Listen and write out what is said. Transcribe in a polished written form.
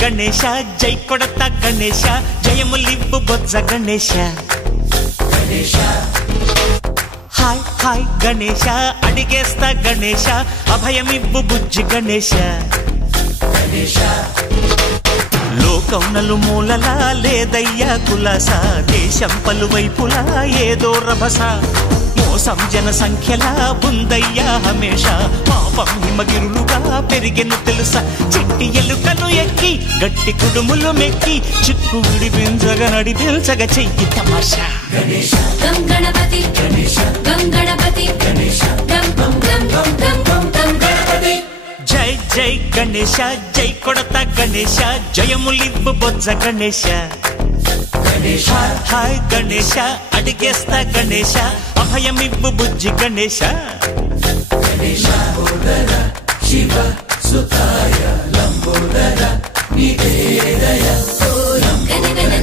గణేశ జై కొడత గణేశ జయములివ్వు బొజ్జ Ganesha hi hi Ganesha అడిగేస్తా Ganesha అభయమివ్వు బుజ్జి గణేశ లోకం నలుమూలలా లేదయ్యా కులాస దేశం పలువైపులా ఏదో రభస మోసం జన సంఖ్యలా ఉందయ్యా హమేష పాపం హిమగిరులుగా పెరిగెను తెలుసా చిట్టి ఎలుకను ఎక్కి గట్టి కుడుములు మెక్కి చిక్కు విడిపించగా నడిపించగా చెయ్యి తమాషా గం గణపతి గం గణపతి గం గం గం గం గం గం గణపతి జై జై గణేశ జై కొడత గణేశ జయములివ్వు బొజ్జ గణేశ హాయ్ గణేశ అడిగేస్తా గణేశ అభయమివ్వు బుజ్జి గణేశ శివ సుతాయ లంబోదర నివేదయ గణ గణ